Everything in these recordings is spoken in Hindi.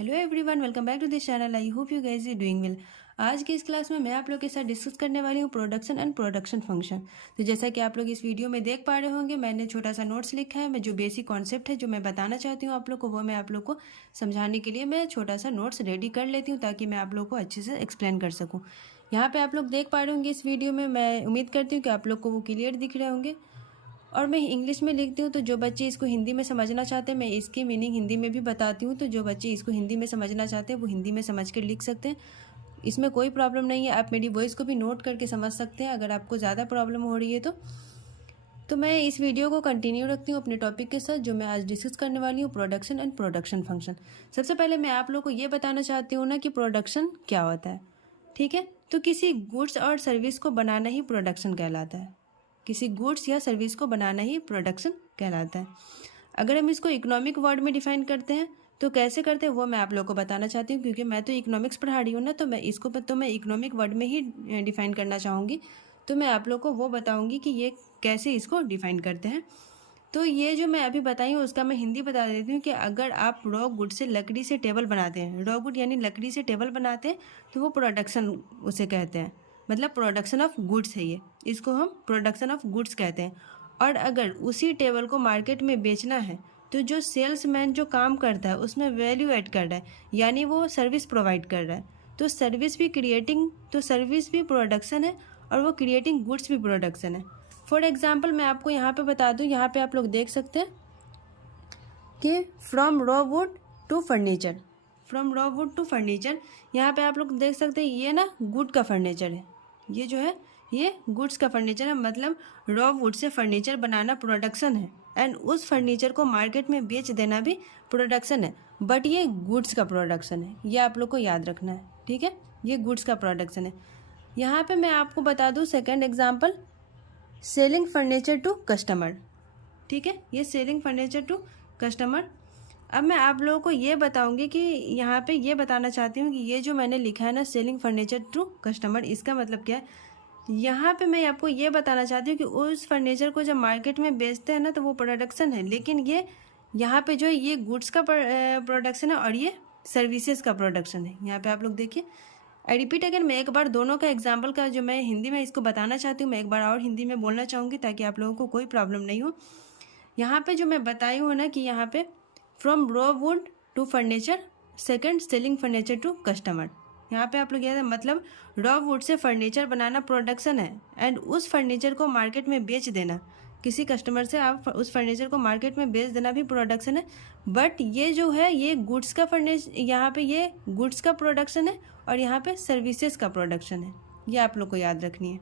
Hello everyone, welcome back to this channel. I hope you guys are doing well. आज की इस क्लास में मैं आप लोग के साथ डिस्कस करने वाली हूँ प्रोडक्शन एंड प्रोडक्शन फंक्शन। तो जैसा कि आप लोग इस वीडियो में देख पा रहे होंगे, मैंने छोटा सा नोट्स लिखा है। मैं जो बेसिक कॉन्सेप्ट है जो मैं बताना चाहती हूँ आप लोग को, वो मैं आप लोग को समझाने के लिए मैं छोटा सा नोट्स रेडी कर लेती हूँ ताकि मैं आप लोग को अच्छे से एक्सप्लेन कर सकूँ। यहाँ पर आप लोग देख पा रहे होंगे इस वीडियो में, मैं उम्मीद करती हूँ कि आप लोग को वो क्लियर दिख रहे होंगे। और मैं इंग्लिश में लिखती हूँ, तो जो बच्चे इसको हिंदी में समझना चाहते हैं मैं इसकी मीनिंग हिंदी में भी बताती हूँ। तो जो बच्चे इसको हिंदी में समझना चाहते हैं वो हिंदी में समझ कर लिख सकते हैं, इसमें कोई प्रॉब्लम नहीं है। आप मेरी वॉइस को भी नोट करके समझ सकते हैं अगर आपको ज़्यादा प्रॉब्लम हो रही है तो मैं इस वीडियो को कंटिन्यू रखती हूँ अपने टॉपिक के साथ जो मैं आज डिस्कस करने वाली हूँ, प्रोडक्शन एंड प्रोडक्शन फंक्शन। सबसे पहले मैं आप लोग को ये बताना चाहती हूँ ना कि प्रोडक्शन क्या होता है। ठीक है, तो किसी गुड्स और सर्विस को बनाना ही प्रोडक्शन कहलाता है। किसी गुड्स या सर्विस को बनाना ही प्रोडक्शन कहलाता है। अगर हम इसको इकोनॉमिक वर्ड में डिफाइन करते हैं तो कैसे करते हैं वो मैं आप लोग को बताना चाहती हूँ, क्योंकि मैं तो इकोनॉमिक्स पढ़ा रही हूँ ना, तो मैं इसको मैं इकोनॉमिक वर्ड में ही डिफाइन करना चाहूँगी। तो मैं आप लोग को वो बताऊँगी कि ये कैसे इसको डिफाइन करते हैं। तो ये जो मैं अभी बताई हूँ उसका मैं हिंदी बता देती हूँ कि अगर आप रॉ गुड से लकड़ी से टेबल बनाते हैं, रॉ गुड यानी लकड़ी से टेबल बनाते हैं, तो वो प्रोडक्शन उसे कहते हैं। मतलब प्रोडक्शन ऑफ गुड्स है ये, इसको हम प्रोडक्शन ऑफ गुड्स कहते हैं। और अगर उसी टेबल को मार्केट में बेचना है तो जो सेल्समैन जो काम करता है उसमें वैल्यू ऐड कर रहा है, यानी वो सर्विस प्रोवाइड कर रहा है। तो सर्विस भी प्रोडक्शन है और वो क्रिएटिंग गुड्स भी प्रोडक्शन है। फॉर एग्जाम्पल मैं आपको यहाँ पे बता दूँ, यहाँ पे आप लोग देख सकते हैं कि from raw wood to furniture, from raw wood to furniture. यहाँ पे आप लोग देख सकते हैं ये ना गुड का फर्नीचर है, ये जो है ये गुड्स का फर्नीचर है। मतलब रॉ वुड से फर्नीचर बनाना प्रोडक्शन है एंड उस फर्नीचर को मार्केट में बेच देना भी प्रोडक्शन है, बट ये गुड्स का प्रोडक्शन है, ये आप लोग को याद रखना है। ठीक है, ये गुड्स का प्रोडक्शन है। यहाँ पे मैं आपको बता दूँ second example, selling furniture to customer. ठीक है, ये सेलिंग फर्नीचर टू कस्टमर। अब मैं आप लोगों को ये बताऊंगी कि यहाँ पे ये बताना चाहती हूँ कि ये जो मैंने लिखा है ना सेलिंग फर्नीचर टू कस्टमर, इसका मतलब क्या है। यहाँ पे मैं आपको ये बताना चाहती हूँ कि उस फर्नीचर को जब मार्केट में बेचते हैं ना तो वो प्रोडक्शन है, लेकिन ये यहाँ पे जो है ये गुड्स का प्रोडक्शन है और ये सर्विसेज का प्रोडक्शन है। यहाँ पे आप लोग देखिए, आई रिपीट अगर मैं एक बार दोनों का एग्जाम्पल का जो मैं हिंदी में इसको बताना चाहती हूँ, मैं एक बार और हिंदी में बोलना चाहूँगी ताकि आप लोगों को कोई प्रॉब्लम नहीं हो। यहाँ पे जो मैं बताई हूँ ना कि यहाँ पे from raw wood to furniture, second selling furniture to customer. यहाँ पे आप लोग याद है, मतलब रॉ वुड से फर्नीचर बनाना प्रोडक्शन है एंड उस फर्नीचर को मार्केट में बेच देना, किसी कस्टमर से आप उस फर्नीचर को मार्केट में बेच देना भी प्रोडक्शन है। बट ये जो है ये गुड्स का यहाँ पे ये गुड्स का प्रोडक्शन है और यहाँ पे सर्विसेज का प्रोडक्शन है, ये आप लोग को याद रखनी है।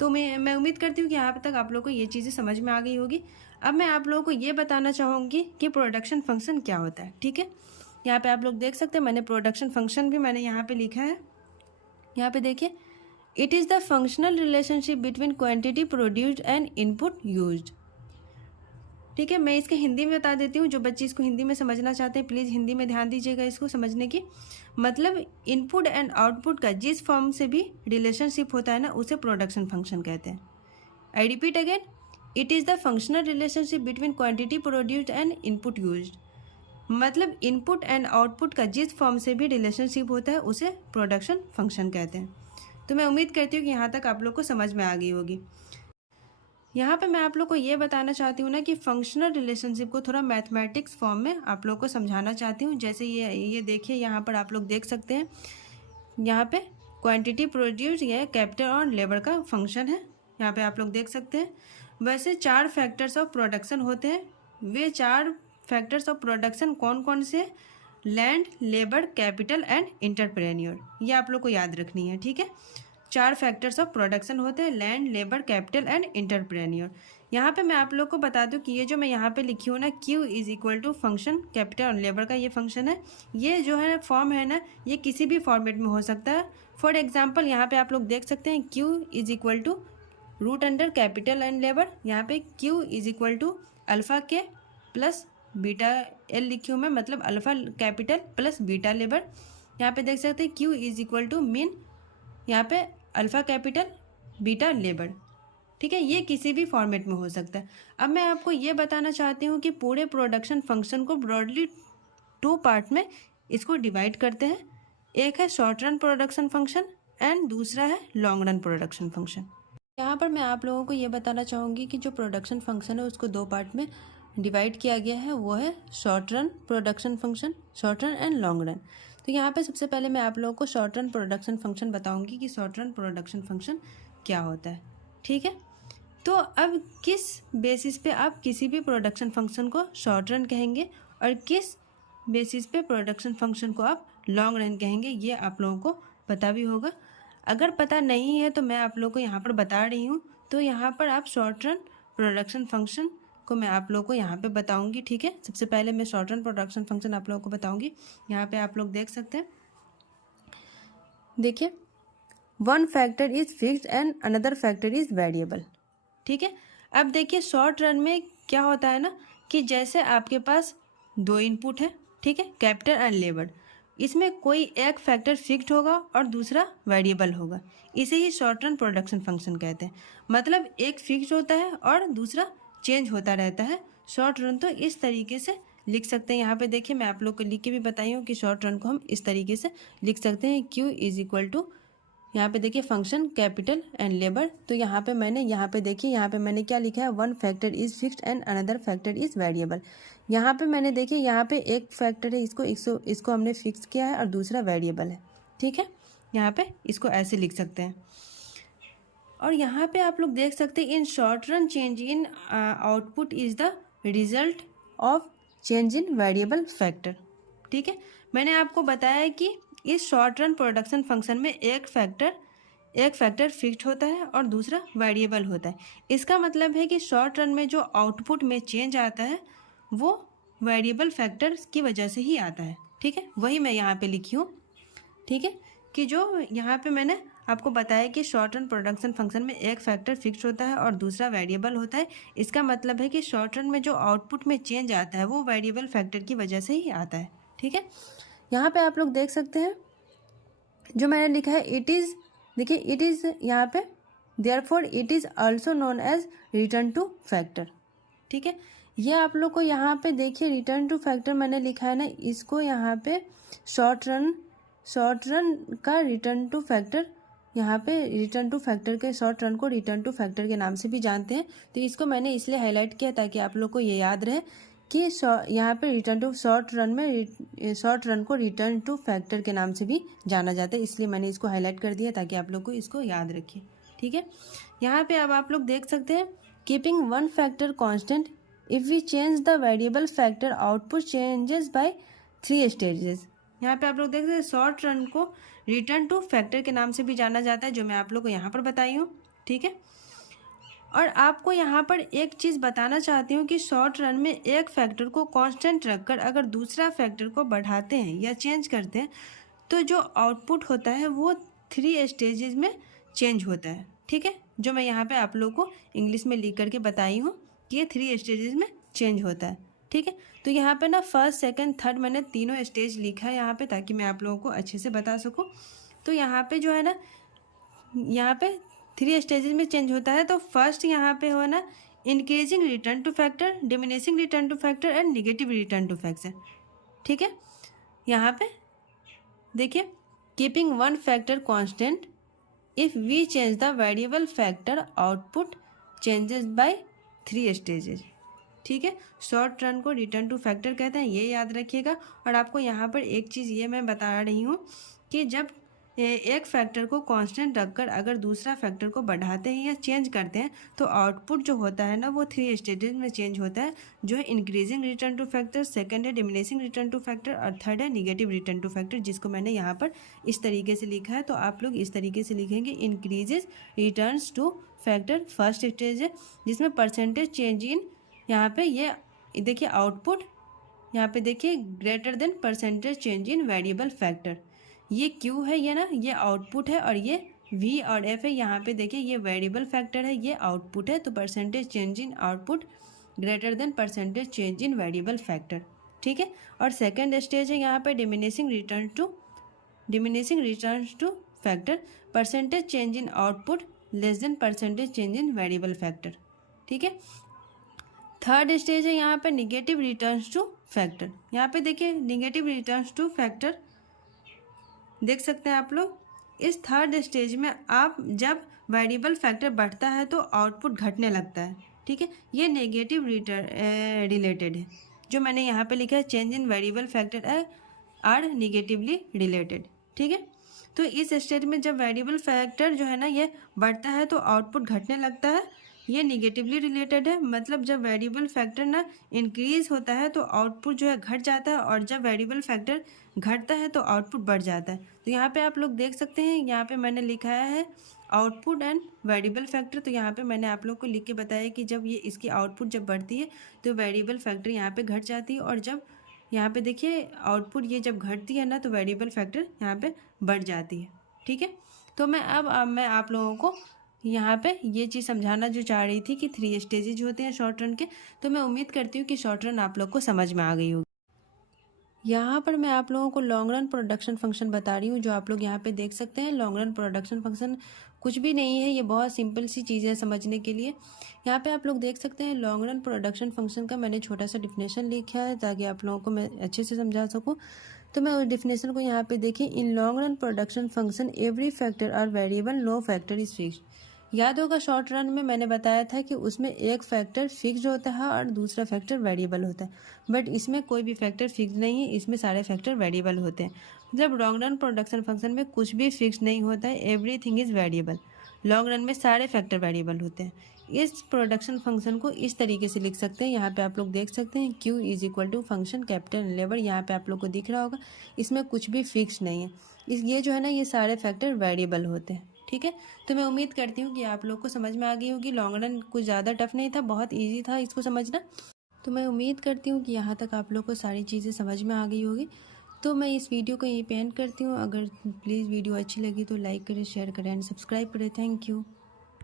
तो मैं उम्मीद करती हूँ कि यहाँ तक आप लोग को ये चीज़ें समझ में आ गई होगी। अब मैं आप लोगों को ये बताना चाहूँगी कि प्रोडक्शन फंक्शन क्या होता है। ठीक है, यहाँ पे आप लोग देख सकते हैं मैंने प्रोडक्शन फंक्शन भी मैंने यहाँ पे लिखा है। यहाँ पे देखिए, it is the functional relationship between quantity produced and input used. ठीक है, मैं इसके हिंदी में बता देती हूँ, जो बच्चे इसको हिंदी में समझना चाहते हैं प्लीज़ हिंदी में ध्यान दीजिएगा इसको समझने की। मतलब इनपुट एंड आउटपुट का जिस फॉर्म से भी रिलेशनशिप होता है ना उसे प्रोडक्शन फंक्शन कहते हैं। I repeat again, it is the functional relationship between quantity produced and input used. मतलब इनपुट एंड आउटपुट का जिस फॉर्म से भी रिलेशनशिप होता है उसे प्रोडक्शन फंक्शन कहते हैं। तो मैं उम्मीद करती हूँ कि यहाँ तक आप लोग को समझ में आ गई होगी। यहाँ पे मैं आप लोग को ये बताना चाहती हूँ ना कि फंक्शनल रिलेशनशिप को थोड़ा मैथमेटिक्स फॉर्म में आप लोग को समझाना चाहती हूँ। जैसे ये देखिए, यहाँ पर आप लोग देख सकते हैं, यहाँ पे क्वांटिटी प्रोड्यूस ये कैपिटल और लेबर का फंक्शन है, यहाँ पे आप लोग देख सकते हैं। वैसे 4 फैक्टर्स ऑफ प्रोडक्शन होते हैं, वे 4 फैक्टर्स ऑफ प्रोडक्शन कौन कौन से? Land, labour, capital and entrepreneur, ये आप लोग को याद रखनी है। ठीक है, 4 फैक्टर्स ऑफ प्रोडक्शन होते हैं, land, labour, capital and entrepreneur. यहाँ पे मैं आप लोग को बता दूं कि ये जो मैं यहाँ पे लिखी हूँ ना, Q is equal to function capital और लेबर का ये फंक्शन है। ये जो है फॉर्म है ना, ये किसी भी फॉर्मेट में हो सकता है। फॉर एग्जाम्पल यहाँ पे आप लोग देख सकते हैं Q is equal to root under capital and labour. यहाँ पे Q is equal to alpha के प्लस बीटा एल लिखी हूँ मैं, मतलब alpha capital plus beta labour. यहाँ पे देख सकते हैं Q is equal to mean, यहाँ पे अल्फ़ा कैपिटल बीटा लेबर। ठीक है, ये किसी भी फॉर्मेट में हो सकता है। अब मैं आपको ये बताना चाहती हूँ कि पूरे प्रोडक्शन फंक्शन को ब्रॉडली 2 पार्ट में इसको डिवाइड करते हैं। एक है short run production function and दूसरा है लॉन्ग रन प्रोडक्शन फंक्शन। यहाँ पर मैं आप लोगों को ये बताना चाहूँगी कि जो प्रोडक्शन फंक्शन है उसको दो पार्ट में डिवाइड किया गया है, वो है short run production function, short run and long run. तो यहाँ पे सबसे पहले मैं आप लोगों को शॉर्ट रन प्रोडक्शन फंक्शन बताऊँगी कि शॉर्ट रन प्रोडक्शन फंक्शन क्या होता है। ठीक है, तो अब किस बेसिस पे आप किसी भी प्रोडक्शन फंक्शन को शॉर्ट रन कहेंगे और किस बेसिस पे प्रोडक्शन फंक्शन को आप लॉन्ग रन कहेंगे, ये आप लोगों को पता भी होगा। अगर पता नहीं है तो मैं आप लोगों को यहाँ पर बता रही हूँ। तो यहाँ पर आप शॉर्ट रन प्रोडक्शन फंक्शन को मैं आप लोगों को यहाँ पे बताऊँगी। ठीक है, सबसे पहले मैं शॉर्ट रन प्रोडक्शन फंक्शन आप लोगों को बताऊँगी। यहाँ पे आप लोग देख सकते हैं, देखिए, one factor is fixed and another factor is variable. ठीक है, अब देखिए शॉर्ट रन में क्या होता है ना कि जैसे आपके पास दो इनपुट है, ठीक है, कैपिटल एंड लेबर, इसमें कोई एक फैक्टर फिक्स्ड होगा और दूसरा वेरिएबल होगा। इसे ही शॉर्ट रन प्रोडक्शन फंक्शन कहते हैं। मतलब एक फिक्स्ड होता है और दूसरा चेंज होता रहता है। शॉर्ट रन तो इस तरीके से लिख सकते हैं। यहाँ पे देखिए मैं आप लोग को लिख के भी बताई हूँ कि शॉर्ट रन को हम इस तरीके से लिख सकते हैं, Q इज इक्वल टू, यहाँ पे देखिए फंक्शन कैपिटल एंड लेबर। तो यहाँ पे देखिए यहाँ पे मैंने क्या लिखा है, one factor is fixed and another factor is variable. यहाँ पे मैंने देखिए यहाँ पे एक फैक्टर है, इसको हमने फिक्स किया है और दूसरा वेरिएबल है। ठीक है, यहाँ पे इसको ऐसे लिख सकते हैं। और यहाँ पे आप लोग देख सकते हैं, in short run change in output is the result of change in variable factor. ठीक है, मैंने आपको बताया कि इस शॉर्ट रन प्रोडक्शन फंक्शन में एक फैक्टर फिक्स्ड होता है और दूसरा वेरिएबल होता है। इसका मतलब है कि शॉर्ट रन में जो आउटपुट में चेंज आता है वो वेरिएबल फैक्टर की वजह से ही आता है। ठीक है, वही मैं यहाँ पे लिखी हूँ। ठीक है, कि जो यहाँ पे मैंने आपको बताया कि शॉर्ट रन प्रोडक्शन फंक्शन में एक फैक्टर फिक्स्ड होता है और दूसरा वेरिएबल होता है। इसका मतलब है कि शॉर्ट रन में जो आउटपुट में चेंज आता है वो वेरिएबल फैक्टर की वजह से ही आता है। ठीक है, यहाँ पे आप लोग देख सकते हैं जो मैंने लिखा है, इट इज़, देखिए इट इज़ यहाँ पे, therefore it is also known as return to factor. ठीक है, ये आप लोग को यहाँ पे देखिए रिटर्न टू फैक्टर मैंने लिखा है ना, इसको यहाँ पे शॉर्ट रन का रिटर्न टू फैक्टर, यहाँ पे रिटर्न टू फैक्टर के शॉर्ट रन को रिटर्न टू फैक्टर के नाम से भी जानते हैं। तो इसको मैंने इसलिए हाईलाइट किया ताकि आप लोग को ये याद रहे कि यहाँ पे रिटर्न टू शॉर्ट रन को रिटर्न टू फैक्टर के नाम से भी जाना जाता है, इसलिए मैंने इसको हाईलाइट कर दिया ताकि आप लोग को इसको याद रखिए। ठीक है, यहाँ पे अब आप लोग देख सकते हैं, keeping one factor constant if we change the variable factor output changes by 3 stages. यहाँ पे आप लोग देख सकते हैं शॉर्ट रन को रिटर्न टू फैक्टर के नाम से भी जाना जाता है, जो मैं आप लोग को यहाँ पर बताई हूँ। ठीक है, और आपको यहाँ पर एक चीज़ बताना चाहती हूँ कि शॉर्ट रन में एक फैक्टर को कांस्टेंट रखकर अगर दूसरा फैक्टर को बढ़ाते हैं या चेंज करते हैं तो जो आउटपुट होता है वो 3 स्टेजेस में चेंज होता है। ठीक है, जो मैं यहाँ पे आप लोग को इंग्लिश में लिख करके बताई हूँ कि ये 3 स्टेजेस में चेंज होता है। ठीक है, तो यहाँ पे ना फर्स्ट सेकंड थर्ड मैंने तीनों स्टेज लिखा है यहाँ पे ताकि मैं आप लोगों को अच्छे से बता सकूँ। तो यहाँ पे जो है ना, यहाँ पे 3 स्टेजेस में चेंज होता है। तो फर्स्ट यहाँ पे हो ना increasing return to factor, diminishing return to factor and negative return to factor. ठीक है, यहाँ पे देखिए, keeping one factor constant if we change the variable factor output changes by 3 stages. ठीक है, शॉर्ट रन को रिटर्न टू फैक्टर कहते हैं, ये याद रखिएगा। और आपको यहाँ पर एक चीज़ ये मैं बता रही हूँ कि जब एक फैक्टर को कांस्टेंट रखकर अगर दूसरा फैक्टर को बढ़ाते हैं या चेंज करते हैं तो आउटपुट जो होता है ना वो 3 स्टेजेस में चेंज होता है, जो है increasing return to factor, second है डिमिनिशिंग रिटर्न टू फैक्टर और थर्ड है निगेटिव रिटर्न टू फैक्टर, जिसको मैंने यहाँ पर इस तरीके से लिखा है। तो आप लोग इस तरीके से लिखेंगे, increases returns two factor first stage है जिसमें परसेंटेज चेंज इन, यहाँ पे ये देखिए आउटपुट, यहाँ पे देखिए greater than percentage change in variable factor, ये Q है, ये ना ये आउटपुट है और ये V और F है। यहाँ पे देखिए ये वेरिएबल फैक्टर है, ये आउटपुट है। तो percentage change in output greater than percentage change in variable factor. ठीक है, और सेकंड स्टेज है यहाँ पे diminishing return to factor, percentage change in output less than percentage change in variable factor. ठीक है, थर्ड स्टेज है यहाँ पे निगेटिव रिटर्न्स टू फैक्टर। यहाँ पे देखिए निगेटिव रिटर्न्स टू फैक्टर देख सकते हैं आप लोग। इस थर्ड स्टेज में आप जब वेरिएबल फैक्टर बढ़ता है तो आउटपुट घटने लगता है, ठीक है। ये नेगेटिव रिलेटेड है। जो मैंने यहाँ पे लिखा है change in variable factor are negatively related, ठीक है। तो इस स्टेज में जब वेरिएबल फैक्टर जो है ना ये बढ़ता है तो आउटपुट घटने लगता है, ये निगेटिवली रिलेटेड है। मतलब जब वेरिएबल फैक्टर ना इंक्रीज होता है तो आउटपुट जो है घट जाता है, और जब वेरिएबल फैक्टर घटता है तो आउटपुट बढ़ जाता है। तो यहाँ पे आप लोग देख सकते हैं, यहाँ पे मैंने लिखा है आउटपुट एंड वेरिएबल फैक्टर। तो यहाँ पे मैंने आप लोग को लिख के बताया कि जब ये इसकी आउटपुट जब बढ़ती है तो वेरिएबल फैक्टर यहाँ पे घट जाती है, और जब यहाँ पे देखिए आउटपुट ये जब घटती है ना तो वेरिएबल फैक्टर यहाँ पे बढ़ जाती है, ठीक है। तो मैं आप लोगों को यहाँ पे ये चीज़ समझाना जो चाह रही थी कि 3 स्टेजेज होते हैं शॉर्ट रन के। तो मैं उम्मीद करती हूँ कि शॉर्ट रन आप लोग को समझ में आ गई होगी। यहाँ पर मैं आप लोगों को लॉन्ग रन प्रोडक्शन फंक्शन बता रही हूँ, जो आप लोग यहाँ पे देख सकते हैं। लॉन्ग रन प्रोडक्शन फंक्शन कुछ भी नहीं है, ये बहुत सिंपल सी चीज़ है समझने के लिए। यहाँ पे आप लोग देख सकते हैं लॉन्ग रन प्रोडक्शन फंक्शन का मैंने छोटा सा डिफिनेशन लिखा है ताकि आप लोगों को मैं अच्छे से समझा सकूँ। तो मैं उस डिफिनेशन को यहाँ पे देखिए, in long run production function every factor are variable, no factor is fixed. याद होगा शॉर्ट रन में मैंने बताया था कि उसमें एक फैक्टर फिक्स्ड होता है और दूसरा फैक्टर वेरिएबल होता है, बट इसमें कोई भी फैक्टर फिक्स नहीं है, इसमें सारे फैक्टर वेरिएबल होते हैं। मतलब लॉन्ग रन प्रोडक्शन फंक्शन में कुछ भी फिक्स नहीं होता है, everything is variable. Long run में सारे फैक्टर वेरिएबल होते हैं। इस प्रोडक्शन फंक्शन को इस तरीके से लिख सकते हैं, यहाँ पे आप लोग देख सकते हैं Q is equal to function capital labour. यहाँ पे आप लोग को दिख रहा होगा, इसमें कुछ भी फिक्स नहीं है। ये जो है ना ये सारे फैक्टर वेरिएबल होते हैं, ठीक है। तो मैं उम्मीद करती हूँ कि आप लोग को समझ में आ गई होगी। लॉन्ग रन कुछ ज़्यादा टफ नहीं था, बहुत ईजी था इसको समझना। तो मैं उम्मीद करती हूँ कि यहाँ तक आप लोग को सारी चीज़ें समझ में आ गई होगी। तो मैं इस वीडियो को यहीं पे एंड करती हूँ। अगर प्लीज़ वीडियो अच्छी लगी तो लाइक करें, शेयर करें एंड सब्सक्राइब करें। Thank you.